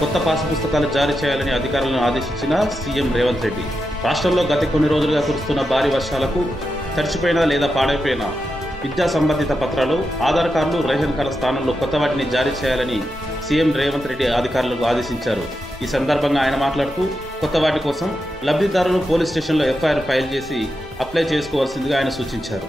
కొత్త పాస్ పుస్తకాలు జారీ చేయాలని అధికారులను ఆదేశించిన సీఎం రేవంత్ రెడ్డి. రాష్ట్రంలో గత కొన్ని రోజులుగా కురుస్తున్న భారీ వర్షాలకు తడిచిపోయిన లేదా పాడైపోయిన విద్యా సంబంధిత పత్రాలు, ఆధార్ కార్డులు, రేషన్ కార్డు స్థానంలో కొత్త వాటిని జారీ చేయాలని సీఎం రేవంత్ రెడ్డి అధికారులకు ఆదేశించారు. ఈ సందర్భంగా ఆయన మాట్లాడుతూ కొత్త వాటి కోసం లబ్ధిదారులు పోలీస్ స్టేషన్లో ఎఫ్ఐఆర్ ఫైల్ చేసి అప్లై చేసుకోవాల్సిందిగా ఆయన సూచించారు.